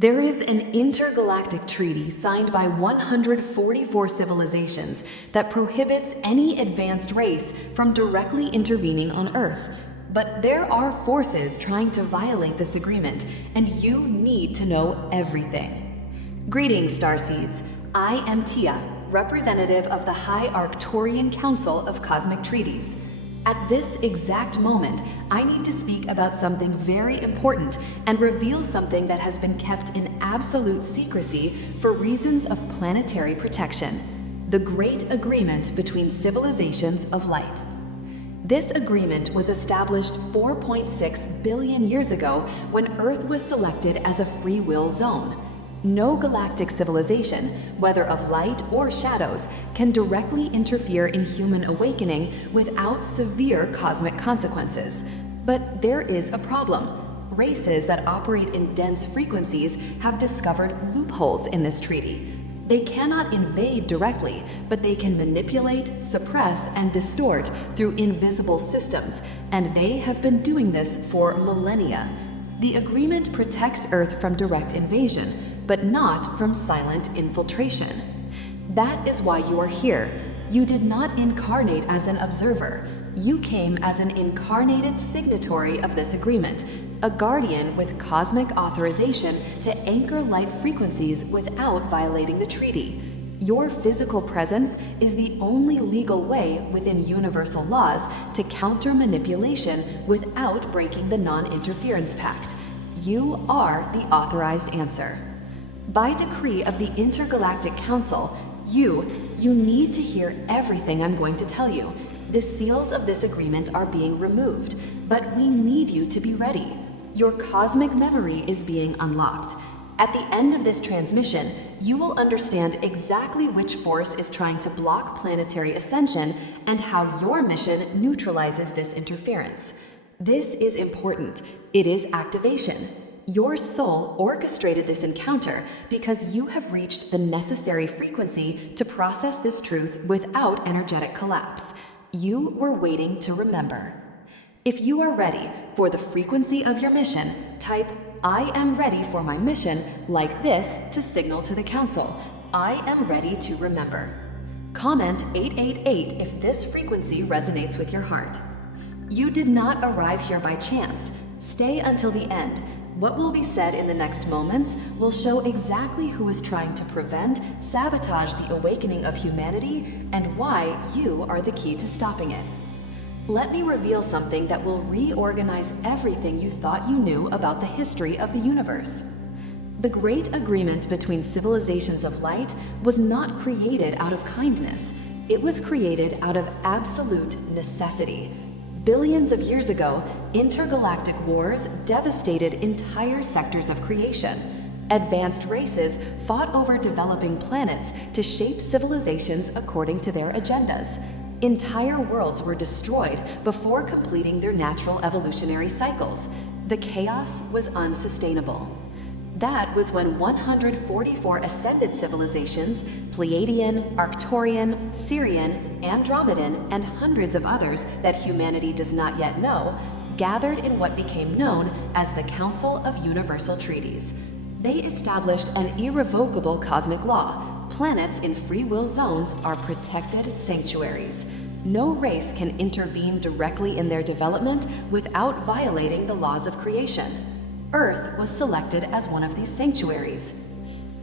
There is an intergalactic treaty signed by 144 civilizations that prohibits any advanced race from directly intervening on Earth. But there are forces trying to violate this agreement, and you need to know everything. Greetings, Starseeds. I am Tia, representative of the High Arcturian Council of Cosmic Treaties. At this exact moment, I need to speak about something very important and reveal something that has been kept in absolute secrecy for reasons of planetary protection: the Great Agreement between Civilizations of Light. This agreement was established 4.6 billion years ago when Earth was selected as a free will zone. No galactic civilization, whether of light or shadows, can directly interfere in human awakening without severe cosmic consequences. But there is a problem. Races that operate in dense frequencies have discovered loopholes in this treaty. They cannot invade directly, but they can manipulate, suppress, and distort through invisible systems, and they have been doing this for millennia. The agreement protects Earth from direct invasion, but not from silent infiltration. That is why you are here. You did not incarnate as an observer. You came as an incarnated signatory of this agreement, a guardian with cosmic authorization to anchor light frequencies without violating the treaty. Your physical presence is the only legal way within universal laws to counter manipulation without breaking the non-interference pact. You are the authorized answer. By decree of the Intergalactic Council, you need to hear everything I'm going to tell you. The seals of this agreement are being removed, but we need you to be ready. Your cosmic memory is being unlocked. At the end of this transmission, you will understand exactly which force is trying to block planetary ascension and how your mission neutralizes this interference. This is important. It is activation. Your soul orchestrated this encounter because you have reached the necessary frequency to process this truth without energetic collapse. You were waiting to remember. If you are ready for the frequency of your mission, type "I am ready for my mission" like this to signal to the Council, "I am ready to remember." Comment 888 if this frequency resonates with your heart. You did not arrive here by chance. Stay until the end. What will be said in the next moments will show exactly who is trying to prevent, sabotage the awakening of humanity and why you are the key to stopping it. Let me reveal something that will reorganize everything you thought you knew about the history of the universe. The Great Agreement between Civilizations of Light was not created out of kindness. It was created out of absolute necessity. Billions of years ago, intergalactic wars devastated entire sectors of creation. Advanced races fought over developing planets to shape civilizations according to their agendas. Entire worlds were destroyed before completing their natural evolutionary cycles. The chaos was unsustainable. That was when 144 ascended civilizations, Pleiadian, Arcturian, Sirian, Andromedan, and hundreds of others that humanity does not yet know, gathered in what became known as the Council of Universal Treaties. They established an irrevocable cosmic law. Planets in free will zones are protected sanctuaries. No race can intervene directly in their development without violating the laws of creation. Earth was selected as one of these sanctuaries.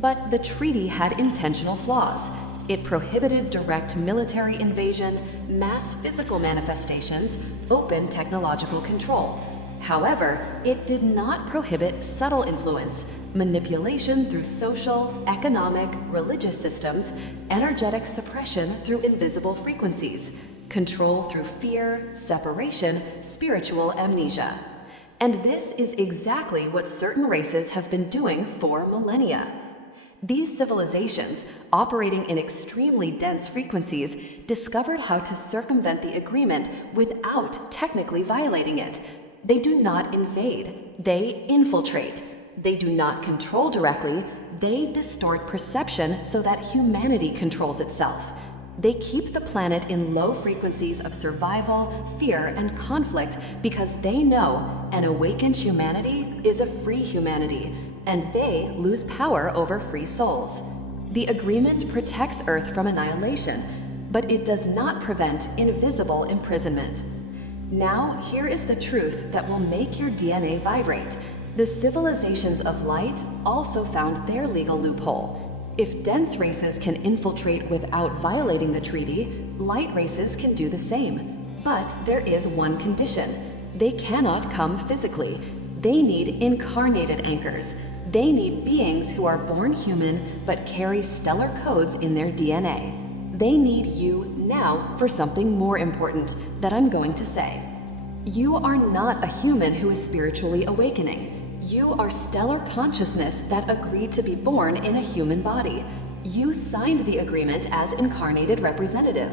But the treaty had intentional flaws. It prohibited direct military invasion, mass physical manifestations, open technological control. However, it did not prohibit subtle influence, manipulation through social, economic, religious systems, energetic suppression through invisible frequencies, control through fear, separation, spiritual amnesia. And this is exactly what certain races have been doing for millennia. These civilizations, operating in extremely dense frequencies, discovered how to circumvent the agreement without technically violating it. They do not invade, they infiltrate. They do not control directly, they distort perception so that humanity controls itself. They keep the planet in low frequencies of survival, fear, and conflict because they know an awakened humanity is a free humanity. and they lose power over free souls. The agreement protects Earth from annihilation, but it does not prevent invisible imprisonment. Now, here is the truth that will make your DNA vibrate. The civilizations of light also found their legal loophole. If dense races can infiltrate without violating the treaty, light races can do the same. But there is one condition. They cannot come physically. They need incarnated anchors. They need beings who are born human but carry stellar codes in their DNA. They need you now for something more important that I'm going to say. You are not a human who is spiritually awakening. You are stellar consciousness that agreed to be born in a human body. You signed the agreement as incarnated representative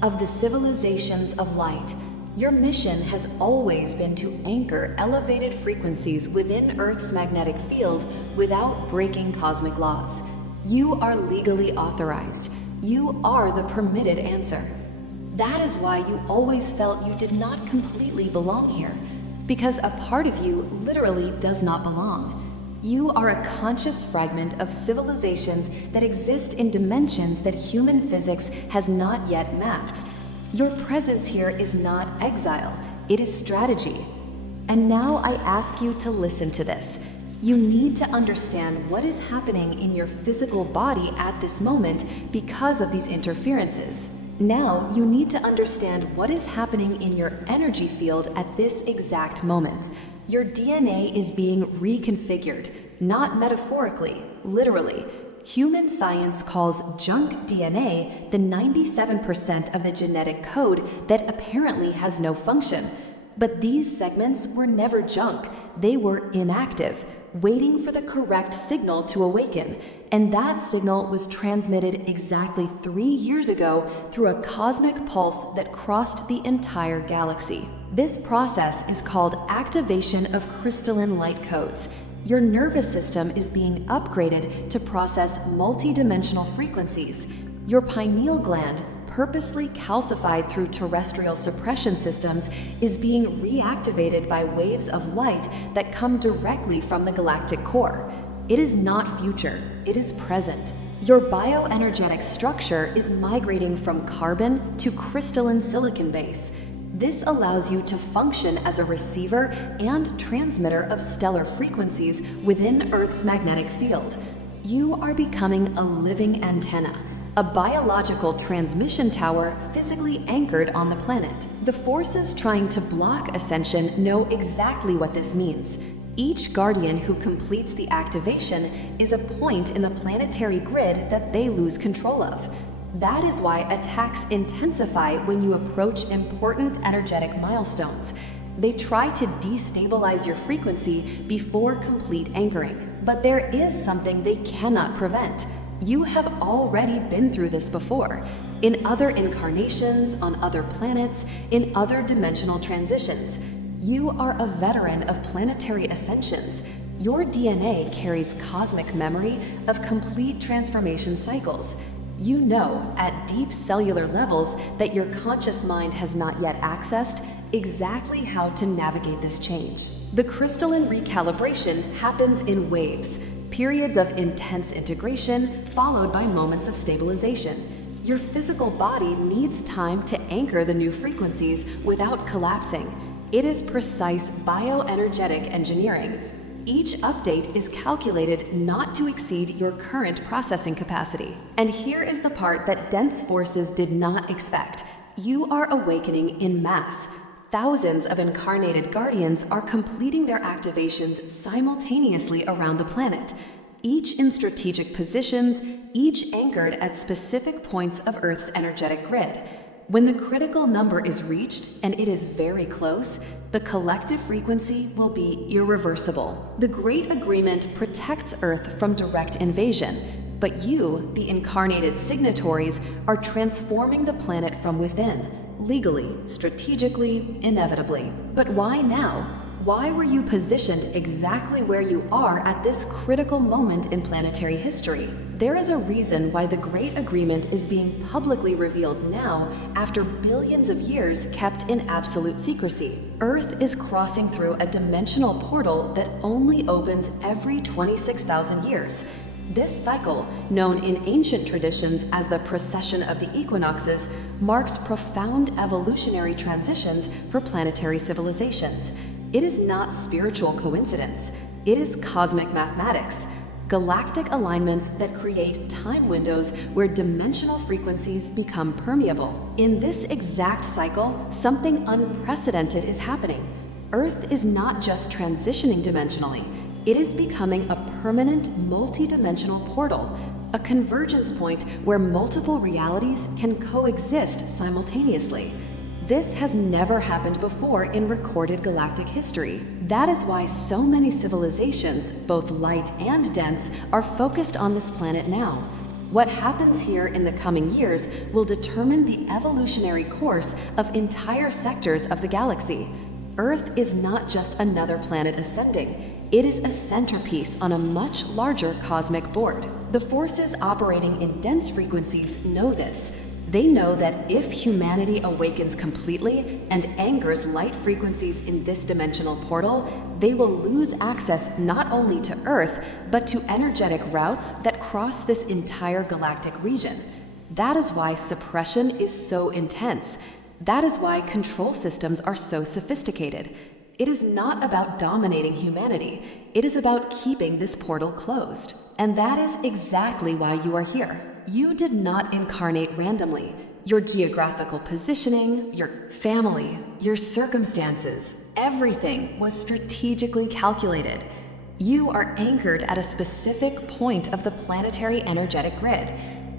of the civilizations of light. Your mission has always been to anchor elevated frequencies within Earth's magnetic field without breaking cosmic laws. You are legally authorized. You are the permitted answer. That is why you always felt you did not completely belong here, because a part of you literally does not belong. You are a conscious fragment of civilizations that exist in dimensions that human physics has not yet mapped. Your presence here is not exile, it is strategy. And now I ask you to listen to this. You need to understand what is happening in your physical body at this moment because of these interferences. Now you need to understand what is happening in your energy field at this exact moment. Your DNA is being reconfigured, not metaphorically, literally. Human science calls junk DNA the 97% of the genetic code that apparently has no function. But these segments were never junk, they were inactive, waiting for the correct signal to awaken. And that signal was transmitted exactly 3 years ago through a cosmic pulse that crossed the entire galaxy. This process is called activation of crystalline light codes. Your nervous system is being upgraded to process multidimensional frequencies. Your pineal gland, purposely calcified through terrestrial suppression systems, is being reactivated by waves of light that come directly from the galactic core. It is not future, it is present. Your bioenergetic structure is migrating from carbon to crystalline silicon base. This allows you to function as a receiver and transmitter of stellar frequencies within Earth's magnetic field. You are becoming a living antenna, a biological transmission tower physically anchored on the planet. The forces trying to block ascension know exactly what this means. Each guardian who completes the activation is a point in the planetary grid that they lose control of. That is why attacks intensify when you approach important energetic milestones. They try to destabilize your frequency before complete anchoring. But there is something they cannot prevent. You have already been through this before, in other incarnations, on other planets, in other dimensional transitions. You are a veteran of planetary ascensions. Your DNA carries cosmic memory of complete transformation cycles. You know, at deep cellular levels that your conscious mind has not yet accessed, exactly how to navigate this change. The crystalline recalibration happens in waves, periods of intense integration followed by moments of stabilization. Your physical body needs time to anchor the new frequencies without collapsing. It is precise bioenergetic engineering. Each update is calculated not to exceed your current processing capacity. And here is the part that dense forces did not expect. You are awakening in mass. Thousands of incarnated guardians are completing their activations simultaneously around the planet, each in strategic positions, each anchored at specific points of Earth's energetic grid. When the critical number is reached, and it is very close, the collective frequency will be irreversible. The Great Agreement protects Earth from direct invasion, but you, the incarnated signatories, are transforming the planet from within, legally, strategically, inevitably. But why now? Why were you positioned exactly where you are at this critical moment in planetary history? There is a reason why the Great Agreement is being publicly revealed now after billions of years kept in absolute secrecy. Earth is crossing through a dimensional portal that only opens every 26,000 years. This cycle, known in ancient traditions as the precession of the equinoxes, marks profound evolutionary transitions for planetary civilizations. It is not spiritual coincidence. It is cosmic mathematics. Galactic alignments that create time windows where dimensional frequencies become permeable. In this exact cycle, something unprecedented is happening. Earth is not just transitioning dimensionally, it is becoming a permanent multi-dimensional portal, a convergence point where multiple realities can coexist simultaneously. This has never happened before in recorded galactic history. That is why so many civilizations, both light and dense, are focused on this planet now. What happens here in the coming years will determine the evolutionary course of entire sectors of the galaxy. Earth is not just another planet ascending. It is a centerpiece on a much larger cosmic board. The forces operating in dense frequencies know this. They know that if humanity awakens completely and angers light frequencies in this dimensional portal, they will lose access not only to Earth, but to energetic routes that cross this entire galactic region. That is why suppression is so intense. That is why control systems are so sophisticated. It is not about dominating humanity. It is about keeping this portal closed. And that is exactly why you are here. You did not incarnate randomly. Your geographical positioning, your family, your circumstances, everything was strategically calculated. You are anchored at a specific point of the planetary energetic grid.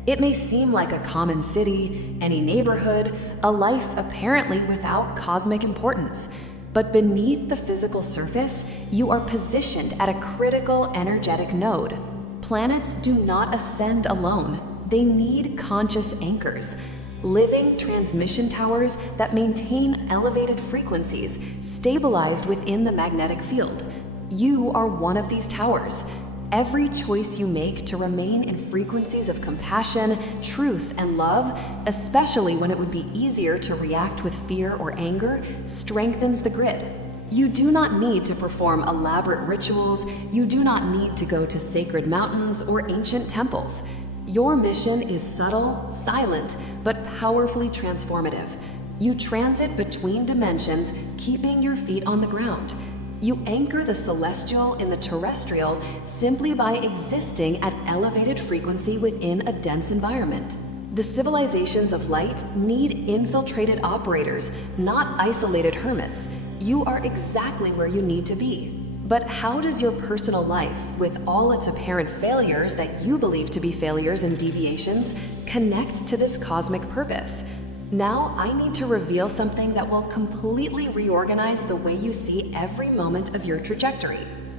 It may seem like a common city, any neighborhood, a life apparently without cosmic importance. But beneath the physical surface, you are positioned at a critical energetic node. Planets do not ascend alone. They need conscious anchors, living transmission towers that maintain elevated frequencies stabilized within the magnetic field. You are one of these towers. Every choice you make to remain in frequencies of compassion, truth, and love, especially when it would be easier to react with fear or anger, strengthens the grid. You do not need to perform elaborate rituals. You do not need to go to sacred mountains or ancient temples. Your mission is subtle, silent, but powerfully transformative. You transit between dimensions, keeping your feet on the ground. You anchor the celestial in the terrestrial simply by existing at elevated frequency within a dense environment. The civilizations of light need infiltrated operators, not isolated hermits. You are exactly where you need to be. But how does your personal life, with all its apparent failures that you believe to be failures and deviations, connect to this cosmic purpose? Now I need to reveal something that will completely reorganize the way you see every moment of your trajectory.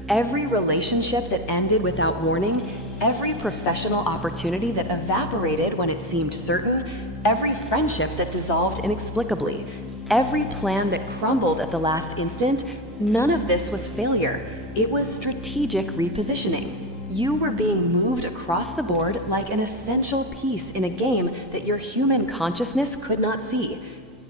Every relationship that ended without warning, every professional opportunity that evaporated when it seemed certain, every friendship that dissolved inexplicably, every plan that crumbled at the last instant, none of this was failure. It was strategic repositioning. You were being moved across the board like an essential piece in a game that your human consciousness could not see.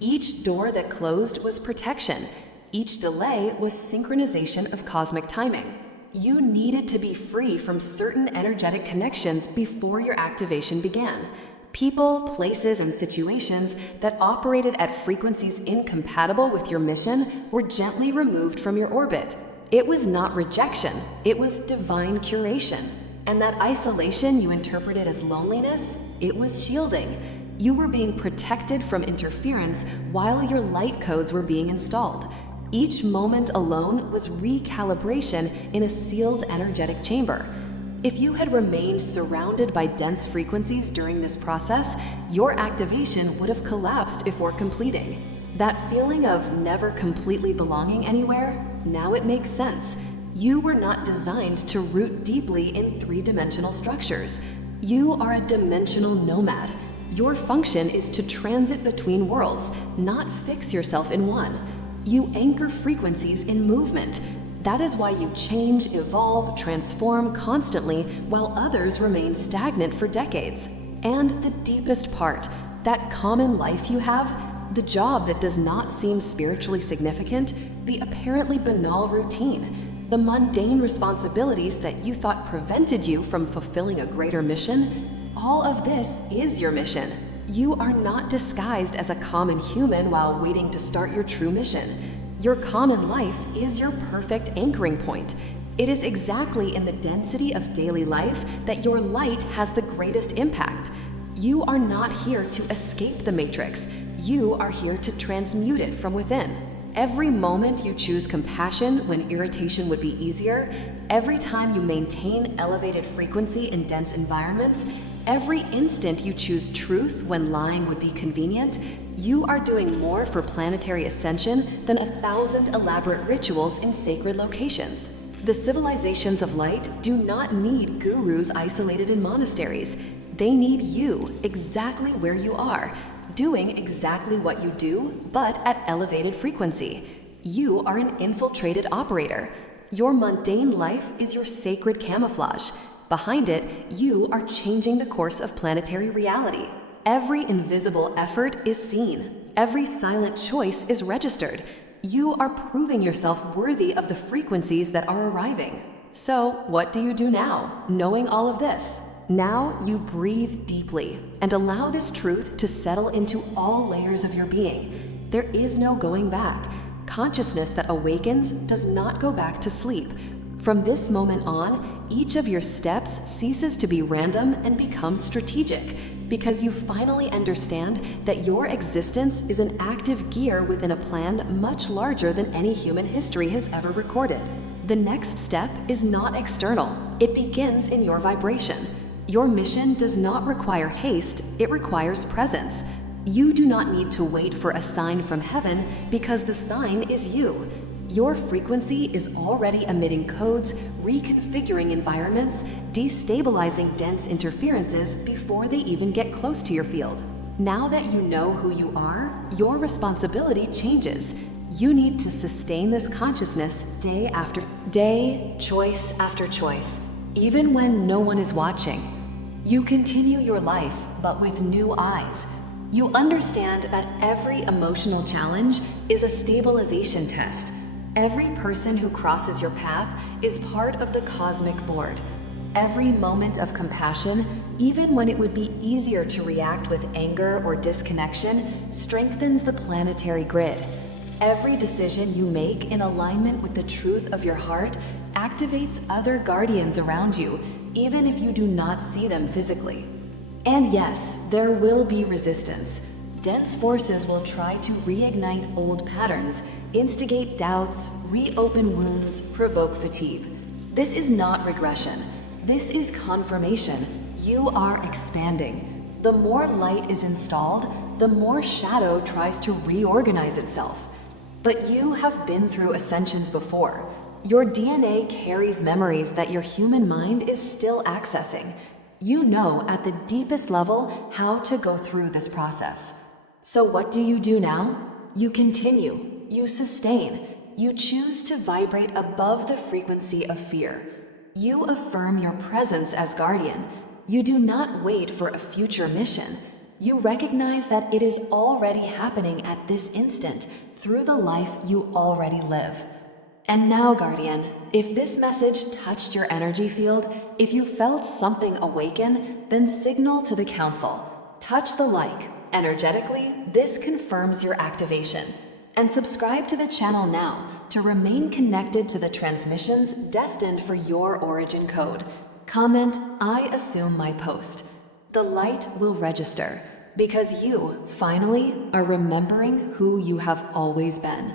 Each door that closed was protection. Each delay was synchronization of cosmic timing. You needed to be free from certain energetic connections before your activation began. People, places, and situations that operated at frequencies incompatible with your mission were gently removed from your orbit. It was not rejection, it was divine curation. And that isolation you interpreted as loneliness, it was shielding. You were being protected from interference while your light codes were being installed. Each moment alone was recalibration in a sealed energetic chamber. If you had remained surrounded by dense frequencies during this process, your activation would have collapsed before completing. That feeling of never completely belonging anywhere, now it makes sense. You were not designed to root deeply in three-dimensional structures. You are a dimensional nomad. Your function is to transit between worlds, not fix yourself in one. You anchor frequencies in movement. That is why you change, evolve, transform constantly while others remain stagnant for decades. And the deepest part, that common life you have, the job that does not seem spiritually significant, the apparently banal routine, the mundane responsibilities that you thought prevented you from fulfilling a greater mission, all of this is your mission. You are not disguised as a common human while waiting to start your true mission. Your common life is your perfect anchoring point. It is exactly in the density of daily life that your light has the greatest impact. You are not here to escape the matrix. You are here to transmute it from within. Every moment you choose compassion when irritation would be easier, every time you maintain elevated frequency in dense environments, every instant you choose truth when lying would be convenient, you are doing more for planetary ascension than 1,000 elaborate rituals in sacred locations. The civilizations of light do not need gurus isolated in monasteries. They need you exactly where you are, doing exactly what you do, but at elevated frequency. You are an infiltrated operator. Your mundane life is your sacred camouflage. Behind it, you are changing the course of planetary reality. Every invisible effort is seen. Every silent choice is registered. You are proving yourself worthy of the frequencies that are arriving. So, what do you do now, knowing all of this? Now you breathe deeply and allow this truth to settle into all layers of your being. There is no going back. Consciousness that awakens does not go back to sleep. From this moment on, each of your steps ceases to be random and becomes strategic, because you finally understand that your existence is an active gear within a plan much larger than any human history has ever recorded. The next step is not external. It begins in your vibration. Your mission does not require haste, it requires presence. You do not need to wait for a sign from heaven because the sign is you. Your frequency is already emitting codes, reconfiguring environments, destabilizing dense interferences before they even get close to your field. Now that you know who you are, your responsibility changes. You need to sustain this consciousness day after day, choice after choice, even when no one is watching. You continue your life, but with new eyes. You understand that every emotional challenge is a stabilization test. Every person who crosses your path is part of the cosmic board. Every moment of compassion, even when it would be easier to react with anger or disconnection, strengthens the planetary grid. Every decision you make in alignment with the truth of your heart activates other guardians around you, even if you do not see them physically. And yes, there will be resistance. Dense forces will try to reignite old patterns, instigate doubts, reopen wounds, provoke fatigue. This is not regression. This is confirmation. You are expanding. The more light is installed, the more shadow tries to reorganize itself. But you have been through ascensions before. Your DNA carries memories that your human mind is still accessing. You know at the deepest level how to go through this process. So what do you do now? You continue, you sustain, you choose to vibrate above the frequency of fear. You affirm your presence as guardian. You do not wait for a future mission. You recognize that it is already happening at this instant through the life you already live. And now, Guardian, if this message touched your energy field, if you felt something awaken, then signal to the Council. Touch the like. Energetically, this confirms your activation. And subscribe to the channel now to remain connected to the transmissions destined for your origin code. Comment, I assume my post. The light will register because you, finally, are remembering who you have always been.